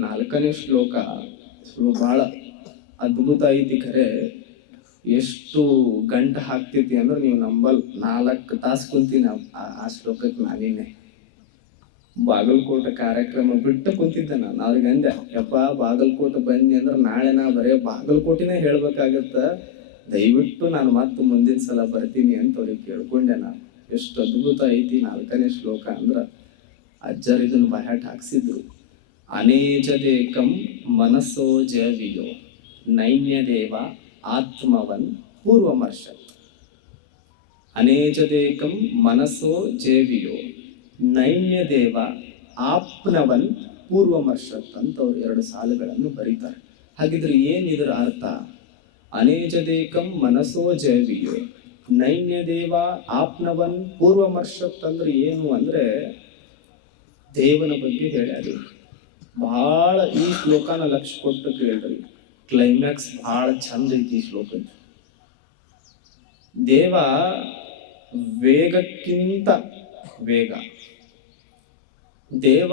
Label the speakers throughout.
Speaker 1: ನಾಲ್ಕನೇ ಶ್ಲೋಕ ಬಹಳ ಅದ್ಭುತ ಐತಿ ಖರೆ. ಎಷ್ಟು ಗಂಟ ಹಾಕ್ತೈತಿ ಅಂದ್ರೆ ನೀವು ನಂಬಲ್ ನಾಲ್ಕು ತಾಸು ಕುಂತೀನಿ ಆ- ಶ್ಲೋಕಕ್ಕೆ ನಾನೇನೆ ಬಾಗಲಕೋಟೆ ಕಾರ್ಯಕ್ರಮ ಬಿಟ್ಟು ಕುಂತಿದ್ದೆ ನಾನು. ಅವ್ರಿಗೆ ಅಂದೆ, ಯಪ್ಪ, ಬಾಗಲಕೋಟೆ ಬನ್ನಿ ಅಂದ್ರೆ ನಾಳೆ ನಾ ಬರೇ ಬಾಗಲಕೋಟೆನೇ ಹೇಳ್ಬೇಕಾಗತ್ತ. ದಯವಿಟ್ಟು ನಾನು ಮತ್ತೆ ಮುಂದಿನ ಸಲ ಬರ್ತೀನಿ ಅಂತ ಅವ್ರಿಗೆ ಕೇಳ್ಕೊಂಡೆ ನಾನು. ಎಷ್ಟು ಅದ್ಭುತ ಐತಿ ನಾಲ್ಕನೇ ಶ್ಲೋಕ ಅಂದ್ರೆ. ಅಜ್ಜರ್ ಇದನ್ನು ಬಾಯಾಟ ಹಾಕ್ಸಿದ್ರು. ಅನೇಜದೇಕಂ ಜವಿಯೋ ನೈನ್ಯದೇವ ಆತ್ಮವನ್ ಪೂರ್ವಮರ್ಷತ್. ಅನೇಜದೇಕಂ ಮನಸ್ಸೋ ಜೇವಿಯೋ ನೈನ್ಯದೇವ ಆಪ್ನವನ್ ಪೂರ್ವಮರ್ಷತ್ ಅಂತ ಅವ್ರು ಎರಡು ಸಾಲುಗಳನ್ನು ಬರೀತಾರೆ. ಹಾಗಿದ್ರೆ ಏನು ಇದರ ಅರ್ಥ? ಅನೇಜದೇಕಂ ಮನಸ್ಸೋ ಜೇವಿಯೋ ನೈನ್ಯದೇವ ಆಪ್ನವನ್ ಪೂರ್ವಮರ್ಷತ್ ಅಂದ್ರೆ ಏನು ಅಂದ್ರೆ ದೇವನ ಬಗ್ಗೆ ಹೇಳ್ಯಾರಿ. ಬಹಳ ಈ ಶ್ಲೋಕನ ಲಕ್ಷ ಕೊಟ್ಟು ಕೇಳ್ರಿ ಕ್ಲೈಮ್ಯಾಕ್ಸ್ ಬಹಳ ಚಂದ ಐತಿ ಈ ಶ್ಲೋಕ. ದೇವ ವೇಗಕ್ಕಿಂತ ವೇಗ. ದೇವ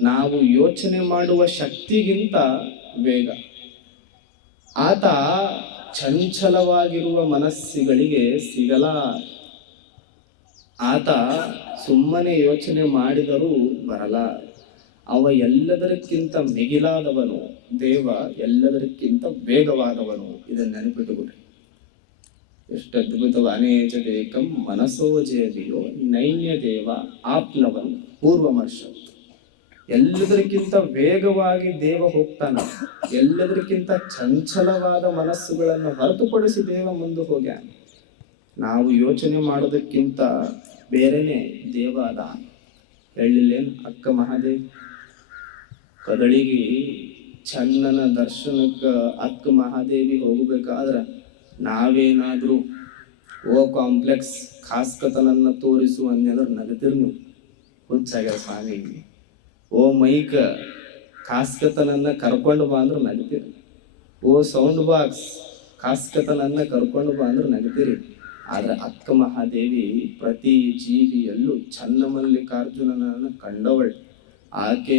Speaker 1: ನಾವು ಯೋಚನೆ ಮಾಡುವ ಶಕ್ತಿಗಿಂತ ವೇಗ. ಆತ ಚಂಚಲವಾಗಿರುವ ಮನಸ್ಸುಗಳಿಗೆ ಸಿಗಲ ಆತ ಸುಮ್ಮನೆ ಯೋಚನೆ ಮಾಡಿದರೂ ಬರಲ ಅವ ಎಲ್ಲದರಕ್ಕಿಂತ ಮಿಗಿಲಾದವನು, ದೇವ ಎಲ್ಲದರಕ್ಕಿಂತ ವೇಗವಾದವನು ಇದನ್ನು ನೆನಪಿಟ್ಟುಬಿಡ್ರಿ ಎಷ್ಟು ಅದ್ಭುತವ, ಅನೇಕ ದೇಕಂ ಮನಸೋ ಜೇವಿಯೋ ನೈನ್ಯ ದೇವ ಆಪ್ಲವನ್ ಪೂರ್ವಮರ್ಷ ಎಲ್ಲದಕ್ಕಿಂತ ವೇಗವಾಗಿ ದೇವ ಹೋಗ್ತಾನ, ಎಲ್ಲದಕ್ಕಿಂತ ಚಂಚಲವಾದ ಮನಸ್ಸುಗಳನ್ನು ಹೊರತುಪಡಿಸಿ ದೇವ ಮುಂದೆ ಹೋಗ್ಯಾನ. ನಾವು ಯೋಚನೆ ಮಾಡೋದಕ್ಕಿಂತ ಬೇರೆನೆ ದೇವ ಅದ. ಅಕ್ಕ ಮಹಾದೇವಿ? ಕದಳಿಗಿ ಚನ್ನನ ದರ್ಶನಕ್ಕ ಅಕ್ಕ ಮಹಾದೇವಿ ಹೋಗಬೇಕಾದ್ರ ನಾವೇನಾದರೂ ಓ ಕಾಂಪ್ಲೆಕ್ಸ್ ಖಾಸ್ಕತನನ್ನ ತೋರಿಸು ಅಂದ್ರೆ ನಗತಿರ್ ನೀವು. ಹುಚ್ಚಾಗ್ಯಾರ ಸ್ವಾಮಿ. ಓ ಮೈಕ್ ಖಾಸ್ಕತನನ್ನ ಕರ್ಕೊಂಡು ಬಾ ಅಂದ್ರೆ ನಗತಿರಿ ಓ ಸೌಂಡ್ ಬಾಕ್ಸ್ ಖಾಸ್ಕತನನ್ನ ಕರ್ಕೊಂಡು ಬಾ ಅಂದ್ರೆ ನಗತಿರಿ ಆದ್ರೆ ಅಕ್ಕ ಮಹಾದೇವಿ ಪ್ರತಿ ಜೀವಿಯಲ್ಲೂ ಚನ್ನಮಲ್ಲಿಕಾರ್ಜುನನನ್ನು ಕಂಡವಳು. ಆಕೆ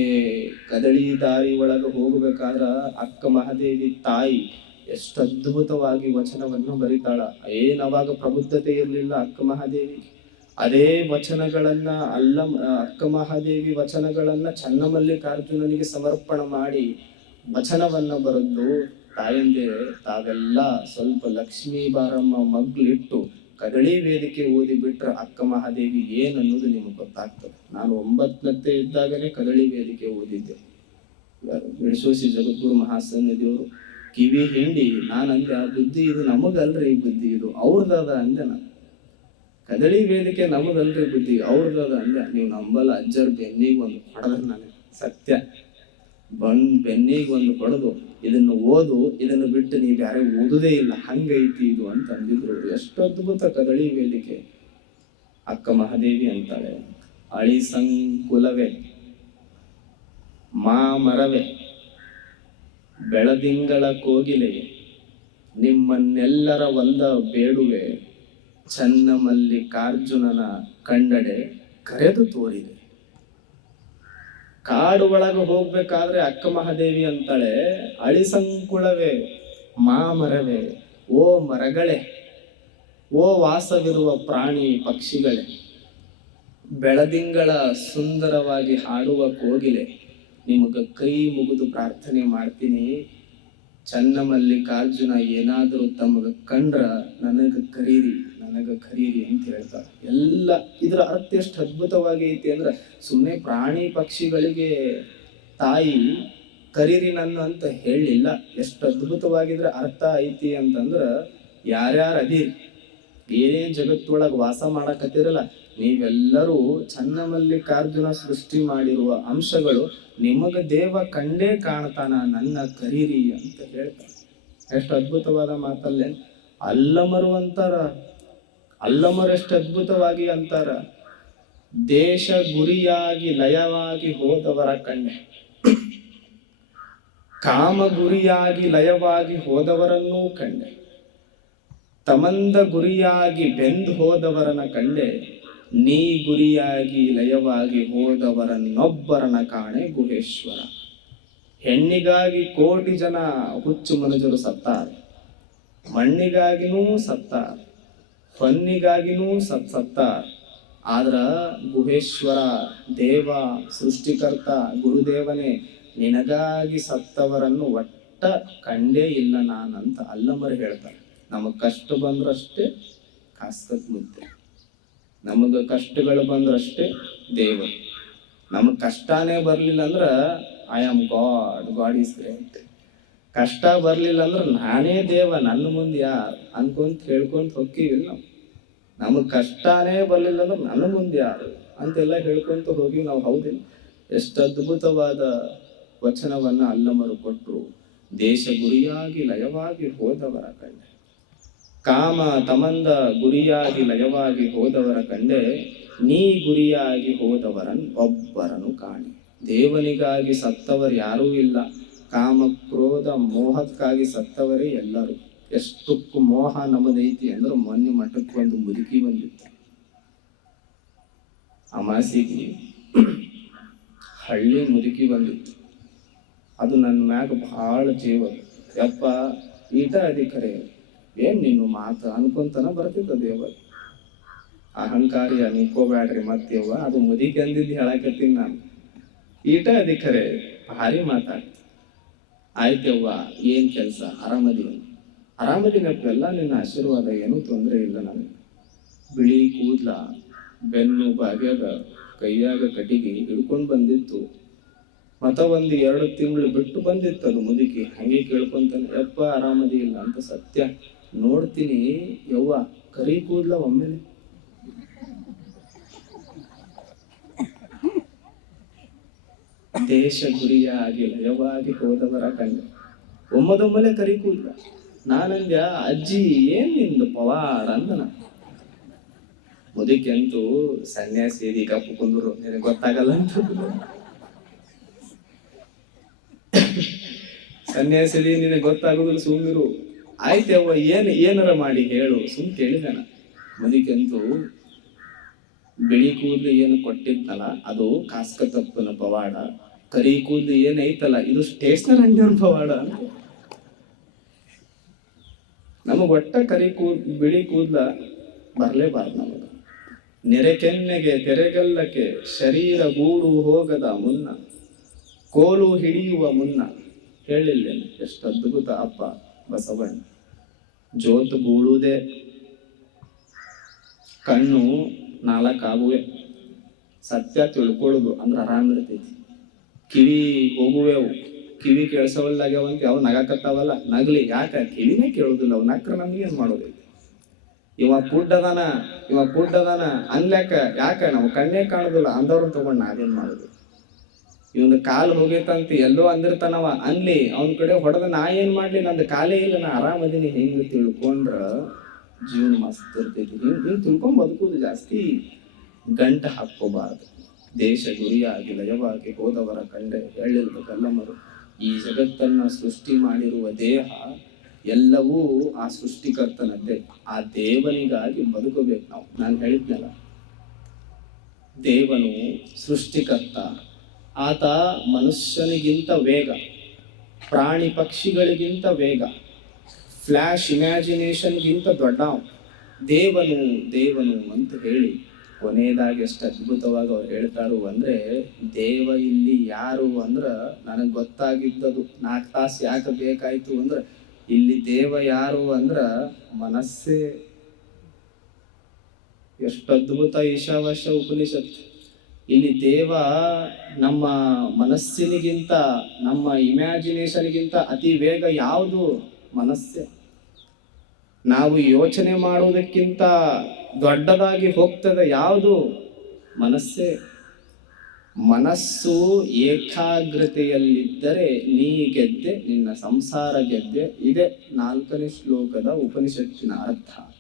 Speaker 1: ಕದಳಿ ದಾರಿ ಒಳಗೆ ಹೋಗಬೇಕಾದ್ರ ಅಕ್ಕ ಮಹಾದೇವಿ ತಾಯಿ ಎಷ್ಟು ಅದ್ಭುತವಾಗಿ ವಚನವನ್ನು ಬರೀತಾಳ. ಅವಾಗ ಪ್ರಬುದ್ಧತೆ ಇರಲಿಲ್ಲ ಅಕ್ಕ ಮಹಾದೇವಿ ಅದೇ ವಚನಗಳನ್ನ ಅಲ್ಲ, ಅಕ್ಕ ಮಹಾದೇವಿ ವಚನಗಳನ್ನ ಚನ್ನಮಲ್ಲಿಕಾರ್ಜುನನಿಗೆ ಸಮರ್ಪಣ ಮಾಡಿ ವಚನವನ್ನ ಬರೆದು, ತಾಯಂದಿರೆ, ತಾವೆಲ್ಲ ಸ್ವಲ್ಪ ಲಕ್ಷ್ಮೀ ಬಾರಮ್ಮ ಮಗ್ಲಿಟ್ಟು ಕದಳಿ ವೇದಿಕೆ ಓದಿ ಬಿಟ್ರೆ ಅಕ್ಕ ಮಹಾದೇವಿ ಏನು ಅನ್ನೋದು ನಿಮಗೆ ಗೊತ್ತಾಗ್ತದೆ. ನಾನು ಒಂಬತ್ತನತ್ತೆ ಇದ್ದಾಗಲೇ ಕದಳಿ ವೇದಿಕೆ ಓದಿದ್ದೆ? ಬಿಡಿಸೋಸಿ ಜಗದ್ಗುರು ಮಹಾಸನ್ನಿಧಿಯವರು, ಕಿವಿ ಹಿಂಡಿ, ನಾನು ಅಂದೆ ಆ ಬುದ್ಧಿ ಇದು ನಮಗಲ್ರಿ ಬುದ್ಧಿ ಇದು, ಅವ್ರದಾದ ಅಂದೆ ನಾನು. ಕದಳಿ ವೇದಿಕೆ ನಮಗಲ್ರಿ ಬುದ್ಧಿ, ಅವ್ರದಾದ ಅಂದೆ. ನೀವು ನಂಬಲ್ಲ ಅಜ್ಜರ್ ಬೆನ್ನಿಗೆ ಒಂದು ಹೊಡೆದ್ರೆ ನನಗೆ ಸತ್ಯ. ಬಂದ್ ಬೆನ್ನಿಗೆ ಒಂದು ಹೊಡೆದು ಇದನ್ನು ಓದು, ಇದನ್ನು ಬಿಟ್ಟು ನೀವು ಯಾರೇ ಓದುದೇ ಇಲ್ಲ, ಹಂಗೈತಿ ಇದು ಅಂತ ಅಂದಿದ್ರು. ಎಷ್ಟು ಅದ್ಭುತ ಕದಳಿ ವೇದಿಕೆ ಅಕ್ಕ ಮಹಾದೇವಿ ಅಂತಾಳೆ. ಅಳಿ ಸಂಕುಲವೇ, ಮಾ ಮರವೇ, ಬೆಳದಿಂಗಳ ಕೋಗಿಲೆ ನಿಮ್ಮನ್ನೆಲ್ಲರ ಒಂದ ಬೇಡುವೆ, ಚನ್ನಮಲ್ಲಿಕಾರ್ಜುನನ ಕಂಡಡೆ ಕರೆದು ತೋರಿದೆ. ಕಾಡು ಒಳಗೆ ಹೋಗ್ಬೇಕಾದ್ರೆ ಅಕ್ಕ ಮಹಾದೇವಿ ಅಂತಾಳೆ ಅಳಿಸಂಕುಳವೇ ಮಾ ಮರವೇ, ಓ ಮರಗಳೇ, ಓ ವಾಸವಿರುವ ಪ್ರಾಣಿ ಪಕ್ಷಿಗಳೇ, ಬೆಳದಿಂಗಳ ಸುಂದರವಾಗಿ ಹಾಡುವ ಕೋಗಿಲೆ, ನಿಮಗ ಕೈ ಮುಗಿದು ಪ್ರಾರ್ಥನೆ ಮಾಡ್ತೀನಿ. ಚನ್ನಮಲ್ಲಿಕಾರ್ಜುನ ಏನಾದರೂ ತಮಗ ಕಂಡ್ರ ನನಗ ಕರೀರಿ ನನಗ ಕರೀರಿ ಅಂತ ಹೇಳ್ತಾರೆ. ಎಲ್ಲ ಇದರ ಅರ್ಥ ಎಷ್ಟು ಅದ್ಭುತವಾಗಿ ಐತಿ ಅಂದ್ರೆ ಸುಮ್ಮನೆ ಪ್ರಾಣಿ ಪಕ್ಷಿಗಳಿಗೆ ತಾಯಿ ಕರೀರಿ ನನ್ನ ಅಂತ ಹೇಳಿಲ್ಲ. ಎಷ್ಟು ಅದ್ಭುತವಾಗಿದ್ರೆ ಅರ್ಥ ಐತಿ ಅಂತಂದ್ರ ಯಾರ್ಯಾರು ಅದೀರಿ ಏನೇನು ಜಗತ್ತೊಳಗೆ ವಾಸ ಮಾಡಕತ್ತಿರಲ್ಲ ನೀವೆಲ್ಲರೂ ಚನ್ನಮಲ್ಲಿಕಾರ್ಜುನ ಸೃಷ್ಟಿ ಮಾಡಿರುವ ಅಂಶಗಳು ನಿಮಗ ದೇವ ಕಂಡೇ ಕಾಣ್ತಾನ, ನನ್ನ ಕರೀರಿ ಅಂತ ಹೇಳ್ತಾನೆ. ಎಷ್ಟು ಅದ್ಭುತವಾದ ಮಾತಲ್ಲೇ. ಅಲ್ಲಮರು ಅಂತಾರ ಅಲ್ಲಮರು ಎಷ್ಟು ಅದ್ಭುತವಾಗಿ ಅಂತಾರ. ದೇಶ ಗುರಿಯಾಗಿ, ಲಯವಾಗಿ ಹೋದವರ ಕಣ್ಣೆ. ಕಾಮ ಗುರಿಯಾಗಿ, ಲಯವಾಗಿ ಹೋದವರನ್ನೂ ಕಂಡೆ. ತಮಂದ ಗುರಿಯಾಗಿ ಬೆಂದು ಹೋದವರನ ಕಂಡೆ. ನೀ ಗುರಿಯಾಗಿ ಲಯವಾಗಿ ಹೋದವರನ್ನೊಬ್ಬರನ ಕಾಣೆ ಗುಹೇಶ್ವರ. ಹೆಣ್ಣಿಗಾಗಿ ಕೋಟಿ ಜನ ಹುಚ್ಚು ಮನುಜರು ಸತ್ತಾರೆ. ಮಣ್ಣಿಗಾಗಿನೂ ಸತ್ತಾರ. ಹೊನ್ನಿಗಾಗಿನೂ ಸತ್ ಸತ್ತಾರ. ಆದ್ರ ಗುಹೇಶ್ವರ, ದೇವ, ಸೃಷ್ಟಿಕರ್ತ, ಗುರುದೇವನೇ, ನಿನಗಾಗಿ ಸತ್ತವರನ್ನು ಒಟ್ಟ ಕಂಡೇ ಇಲ್ಲ ನಾನಂತ ಅಲ್ಲಮರು ಹೇಳ್ತಾರೆ. ನಮಗೆ ಕಷ್ಟ ಬಂದ್ರಷ್ಟೇ ಕಾಸ್ಕತ್ ಮುದ್ದೆ. ನಮಗ ಕಷ್ಟಗಳು ಬಂದ್ರಷ್ಟೇ ದೇವರು. ನಮಗೆ ಕಷ್ಟನೇ ಬರಲಿಲ್ಲ ಅಂದ್ರೆ I am god god is great ಕಷ್ಟ ಬರಲಿಲ್ಲ ಅಂದ್ರೆ, ನಾನೇ ದೇವ, ನನ್ನ ಮುಂದೆ ಯಾರು? ಅನ್ಕೊಂತ ಹೇಳ್ಕೊಂತ ಹೋಗ್ತೀವಿ ನಾವು. ನಮಗೆ ಕಷ್ಟನೇ ಬರಲಿಲ್ಲ ಅಂದ್ರೆ, ನನ್ನ ಮುಂದೆ ಯಾರು? ಅಂತೆಲ್ಲ ಹೇಳ್ಕೊಂತ ಹೋಗಿ ನಾವು, ಹೌದಿಲ್ಲ. ಎಷ್ಟು ಅದ್ಭುತವಾದ ವಚನವನ್ನ ಅಲ್ಲಮರು ಕೊಟ್ಟರು ದೇಶ ಗುರಿಯಾಗಿ, ಲಯವಾಗಿ ಹೋದವರ ಕಂಡೆ ಕಾಮ ತಮಂದ ಗುರಿಯಾಗಿ ಲಯವಾಗಿ ಹೋದವರ ಕಂಡೆ ನೀ ಗುರಿಯಾಗಿ ಹೋದವರನ್ ಒಬ್ಬರನು ಕಾಣಿ. ದೇವನಿಗಾಗಿ ಸತ್ತವರು ಯಾರೂ ಇಲ್ಲ. ಕಾಮ, ಕ್ರೋಧ, ಮೋಹಕ್ಕಾಗಿ ಸತ್ತವರೇ ಎಲ್ಲರೂ. ಎಷ್ಟು ಮೋಹ ನಮ್ಮದೈತಿ ಅಂದ್ರೆ ಮೊನ್ನೆ ಮಠಕ್ಕೆ ಒಂದು ಮುದುಕಿ ಬಂದಿತ್ತು. ಅಮಾಸಿಗೆ ಹಳ್ಳಿ ಮುದುಕಿ ಬಂದಿತ್ತು. ಅದು ನನ್ನ ಮ್ಯಾಗ ಬಹಳ ಜೀವ. ಯಪ್ಪ, ಈಟ ಅಧಿಕರೇ ಏನ್ ನೀನು ಮಾತು ಅನ್ಕೊಂತನ ಬರ್ತಿದ್ದ ದೇವ ಅಹಂಕಾರಿ ಅನ್ಕೋಬ್ಯಾಡ್ರಿ ಮತ್ತೇವ ಅದು ಮುದಿಕೆ ಅಂದಿದ್ದು ಹೇಳಕತ್ತೀನಿ ನಾನು. ಈಟ ಅಧಿಕರೇ ಭಾರಿ ಮಾತಾಡ್ತಿ. ಆಯ್ತವ್ವ, ಏನ್ ಕೆಲಸ? ಆರಾಮದೀನಿ ಆರಾಮದಿನಪ್ಪ ಎಲ್ಲ ನಿನ್ನ ಆಶೀರ್ವಾದ, ಏನೂ ತೊಂದರೆ ಇಲ್ಲ ನನಗೆ. ಬಿಳಿ ಕೂದ್ಲ, ಬೆನ್ನು ಬಾಗ್ಯಾಗ, ಕೈಯಾಗ ಕಟಿಗೆ ಹಿಡ್ಕೊಂಡು ಬಂದಿತ್ತು. ಮತ ಒಂದು ಎರಡು ತಿಂಗಳು ಬಿಟ್ಟು ಬಂದಿತ್ತು ಅದು ಮುದುಕಿ ಹಂಗೆ ಕೇಳ್ಕೊಂತಾನೆ, ಯಪ್ಪ ಆರಾಮದಿ ಇಲ್ಲ ಅಂತ ಸತ್ಯ. ನೋಡ್ತೀನಿ, ಯವ್ವ, ಕರಿ ಕೂದ್ಲ ಒಮ್ಮೆಲೆ. ದೇಶ ಗುರಿಯ ಆಗಿಲ್ಲ ಯವಾಗಿ ಹೋದ ಹೋದವರ ಕಂಡ. ಒಮ್ಮದೊಮ್ಮಲೆ ಕರಿ ಕೂದ್ಲ. ನಾನಂದ್ಯ, ಅಜ್ಜಿ, ಏನ್ ನಿಂದು ಪವಾಡ ಅಂದನ. ಮುದುಕಿ ಅಂತೂ ಸನ್ಯಾಸಿ, ಈಗ ಕಪ್ಪು ಕುಂದ್ರು, ನಿನಗೆ ಗೊತ್ತಾಗಲ್ಲ ಅಂತ ಸನ್ಯಾಸಿ ನಿನಗೆ ಗೊತ್ತಾಗುದಿಲ್ಲ ಸುಮ್ಮಿರು ಆಯ್ತವ್ವ ಏನು ಏನಾರ ಮಾಡಿ ಹೇಳು ಸುಮ್ ಕೇಳಿದಾನ. ಮನಿಕಂತೂ ಬಿಳಿ ಕೂದಲು ಏನು ಕೊಟ್ಟಿದ್ನಲ್ಲ ಅದು ಕಾಸ್ಕ ತಪ್ಪನ ಪವಾಡ, ಕರಿ ಕೂದಲು ಏನೈತಲ್ಲ ಇದು ಸ್ಟೇಷನರ್ ಅಂಗಡಿಯವ್ರ ಪವಾಡ ನಮಗ್ ಒಟ್ಟ ಕರಿ ಕೂದ್ ಬಿಳಿ ಕೂದ್ಲ ಬರ್ಲೇಬಾರ್ದು ನಮಗ. ನೆರೆಕೆನ್ನೆಗೆ ತೆರೆಗಲ್ಲಕ್ಕೆ, ಶರೀರ ಗೂಡು ಹೋಗದ ಮುನ್ನ, ಕೋಲು ಹಿಡಿಯುವ ಮುನ್ನ. ಹೇಳಿಲ್ಲೇನು ಎಷ್ಟು ಅದ್ಭುತ ಅಪ್ಪ. ಬಸವಣ್ಣ. ಜೋತ್ ಗೂಡುವುದೇ ಕಣ್ಣು ನಾಲ್ಕಾಗುವೆ. ಸತ್ಯ ತಿಳ್ಕೊಳ್ಳೋದು ಅಂದ್ರೆ ಆರಾಮ ಇರ್ತೈತಿ. ಕಿವಿ ಹೋಗುವೆವು. ಕಿವಿ ಕೇಳಿಸವಲ್ಲಾಗ್ಯಾವಂತ ಯಾವ ನಗಾಕತ್ತಾವಲ್ಲ, ನಗ್ಲಿ. ಯಾಕ? ಕಿವಿನೇ ಕೇಳುದಿಲ್ಲ ಅವ್. ನಕ್ರ ನಮ್ಗೆ ಏನ್ ಮಾಡೋದೈತಿ ಇವ ಕುಡ್ಡದಾನ ಇವ ಕುಡ್ಡದಾನ ಅನ್ಲ್ಯಾಕ ಯಾಕ? ನಾವು ಕಣ್ಣೇ ಕಾಣುದಿಲ್ಲ. ಅಂದವ್ರನ್ನ ತಗೊಂಡ್ ನಾವೇನ್ ಮಾಡುದು? ಇವನ್ ಕಾಲು ಹೋಗೈತಂತ, ಎಲ್ಲೋ ಅಂದಿರ್ತಾನವ. ಅನ್ಲಿ ಅವನ ಕಡೆ ಹೊಡೆದ ನಾ ಏನ್ ಮಾಡ್ಲಿ? ನಂದು ಕಾಲೇ ಇಲ್ಲ, ನಾ ಆರಾಮದೀನಿ ಹೆಂಗ್ ತಿಳ್ಕೊಂಡ್ರ ಜೀವನ ಮಸ್ತ್ ಇರ್ತೈತಿ. ಹಿಂಗ್ ಹಿಂಗ್ ತಿಳ್ಕೊಂಡ್ ಬದುಕುದು ಜಾಸ್ತಿ. ಗಂಟು ಹಾಕೋಬಾರದು ದೇಶ ಗುರಿಯಾಗಿ ಲಯವಾಗಿ ಹೋದವರ ಕಂಡೆ ಕಲ್ಲಮರು ಈ ಜಗತ್ತನ್ನ ಸೃಷ್ಟಿ ಮಾಡಿರುವ ದೇಹ ಎಲ್ಲವೂ ಆ ಸೃಷ್ಟಿಕರ್ತನದ್ದೇ. ಆ ದೇವನಿಗಾಗಿ ಬದುಕಬೇಕು ನಾವು. ನಾನು ಹೇಳಿದ್ನಲ್ಲ, ದೇವನು ಸೃಷ್ಟಿಕರ್ತ. ಆತ ಮನುಷ್ಯನಿಗಿಂತ ವೇಗ, ಪ್ರಾಣಿ ಪಕ್ಷಿಗಳಿಗಿಂತ ವೇಗ ಫ್ಲ್ಯಾಶ್ ಇಮ್ಯಾಜಿನೇಷನ್ಗಿಂತ ದೊಡ್ಡ ದೇವನು ದೇವನು ಅಂತ ಹೇಳಿ ಕೊನೆಯದಾಗಿ ಎಷ್ಟು ಅದ್ಭುತವಾಗಿ ಅವ್ರು ಹೇಳ್ತಾರು ಅಂದರೆ, ದೇವ ಇಲ್ಲಿ ಯಾರು ಅಂದ್ರೆ ನನಗೆ ಗೊತ್ತಾಗಿದ್ದದು ನಾಲ್ಕು ತಾಸು ಯಾಕೆ ಬೇಕಾಯಿತು ಅಂದ್ರೆ, ಇಲ್ಲಿ ದೇವ ಯಾರು ಅಂದ್ರೆ ಮನಸ್ಸೇ. ಎಷ್ಟು ಅದ್ಭುತ ಈಶಾವಾಸ್ಯ ಉಪನಿಷತ್. ಇಲ್ಲಿ ದೇವ ನಮ್ಮ ಮನಸ್ಸಿನಿಗಿಂತ, ನಮ್ಮ ಇಮ್ಯಾಜಿನೇಷನ್ಗಿಂತ ಅತಿ ವೇಗ ಯಾವುದು ಮನಸ್ಸೇ? ನಾವು ಯೋಚನೆ ಮಾಡುವುದಕ್ಕಿಂತ ದೊಡ್ಡದಾಗಿ ಹೋಗ್ತದೆ ಯಾವುದು ಮನಸ್ಸೇ? ಮನಸ್ಸು ಏಕಾಗ್ರತೆಯಲ್ಲಿದ್ದರೆ ನೀ ಗೆದ್ದೆ, ನಿನ್ನ ಸಂಸಾರ ಗೆದ್ದೆ. ಇದೆ ನಾಲ್ಕನೇ ಶ್ಲೋಕದ ಉಪನಿಷತ್ತಿನ ಅರ್ಥ.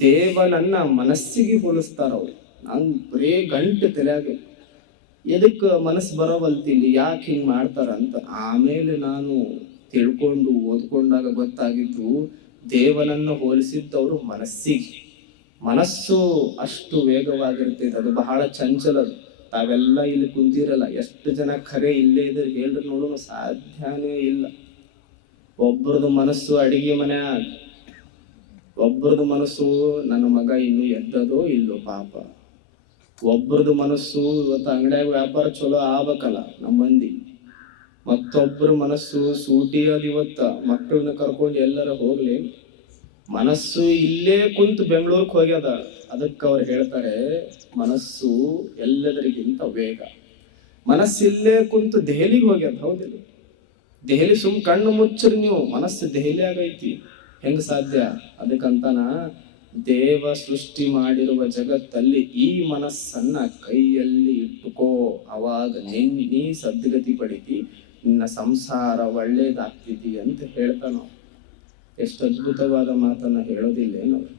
Speaker 1: ದೇವನನ್ನ ಮನಸ್ಸಿಗೆ ಹೋಲಿಸ್ತಾರ ನಂಗ್ ಬರೇ ಗಂಟು ತಲೆಯಾಗ. ಎದಕ್ಕೆ ಮನಸ್ಸು ಬರೋವಲ್ತಿಲ್ಲಿ ಯಾಕೆ ಹಿಂಗೆ ಮಾಡ್ತಾರ ಅಂತ ಆಮೇಲೆ ನಾನು ತಿಳ್ಕೊಂಡು ಓದ್ಕೊಂಡಾಗ ಗೊತ್ತಾಗಿದ್ದು ದೇವನನ್ನು ಹೋಲಿಸಿದ್ದವರು ಮನಸ್ಸಿಗೆ. ಮನಸ್ಸು ಅಷ್ಟು ವೇಗವಾಗಿರ್ತೈತೆ, ಅದು ಬಹಳ ಚಂಚಲದು ತಾವೆಲ್ಲ ಇಲ್ಲಿ ಕುಂತಿರಲ್ಲ ಎಷ್ಟು ಜನ ಖರೆ ಇಲ್ಲೇ ಇದ್ರೆ ಹೇಳ್ರಿ ನೋಡೋಣ ಸಾಧ್ಯನೇ ಇಲ್ಲ. ಒಬ್ರದ್ದು ಮನಸ್ಸು ಅಡಿಗೆ ಮನೆ ಒಬ್ರದು ಮನಸ್ಸು ನನ್ನ ಮಗ ಇನ್ನು ಎದ್ದದೋ ಇಲ್ಲೋ ಪಾಪ. ಒಬ್ರದ್ದು ಮನಸ್ಸು, ಇವತ್ತು ಅಂಗಡಿಯಾಗ ವ್ಯಾಪಾರ ಚಲೋ ಆಗ್ಬೇಕಲ್ಲ ನಮ್ಮ ಮಂದಿ. ಮತ್ತೊಬ್ಬರ ಮನಸ್ಸು ಸೂಟಿ ಅದು ಇವತ್ತ, ಮಕ್ಕಳನ್ನ ಕರ್ಕೊಂಡು ಎಲ್ಲರ ಹೋಗ್ಲಿ. ಮನಸ್ಸು ಇಲ್ಲೇ ಕುಂತು ಬೆಂಗಳೂರಿಗೆ ಹೋಗ್ಯದ. ಅದಕ್ಕೆ ಅವ್ರು ಹೇಳ್ತಾರೆ, ಮನಸ್ಸು ಎಲ್ಲದರಿಗಿಂತ ವೇಗ. ಮನಸ್ಸಿಲ್ಲೇ ಕುಂತು ದೆಹಲಿಗೆ ಹೋಗ್ಯದ, ಹೌದಿಲ್ಲ? ದೆಹಲಿ ಸುಮ್ ಕಣ್ಣು ಮುಚ್ಚರಿ ನೀವು, ಮನಸ್ಸು ದೆಹಲಿ ಆಗೈತಿ ಹೆಂಗ ಸಾಧ್ಯ? ಅದಕ್ಕಂತನ ದೇವ ಸೃಷ್ಟಿ ಮಾಡಿರುವ ಜಗತ್ತಲ್ಲಿ ಈ ಮನಸ್ಸನ್ನ ಕೈಯಲ್ಲಿ ಇಟ್ಟುಕೋ. ಅವಾಗ ನಿನ್ ಸದ್ಗತಿ ಪಡಿತಿ, ನಿನ್ನ ಸಂಸಾರ ಒಳ್ಳೇದಾಗ್ತಿದಿ ಅಂತ ಹೇಳ್ತಾನೋ ಎಷ್ಟು ಅದ್ಭುತವಾದ ಮಾತನ್ನ ಹೇಳೋದಿಲ್ಲ ನಾವು